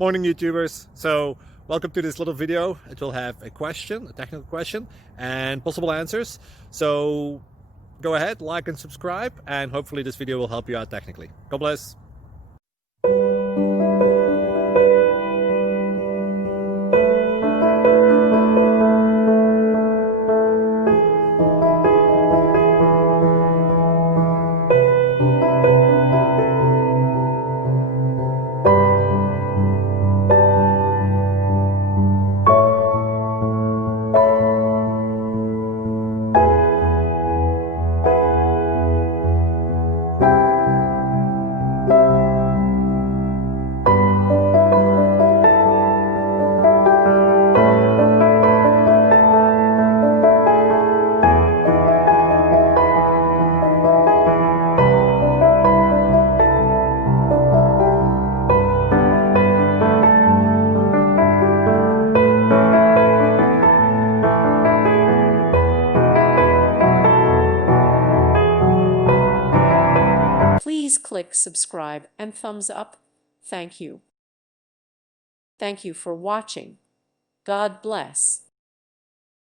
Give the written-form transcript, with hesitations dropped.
Morning, YouTubers. So welcome to this little video. It will have a question, a technical question, and possible answers. So go ahead, like and subscribe, and hopefully this video will help you out technically. God bless. Please click subscribe and thumbs up. Thank you. Thank you for watching. God bless.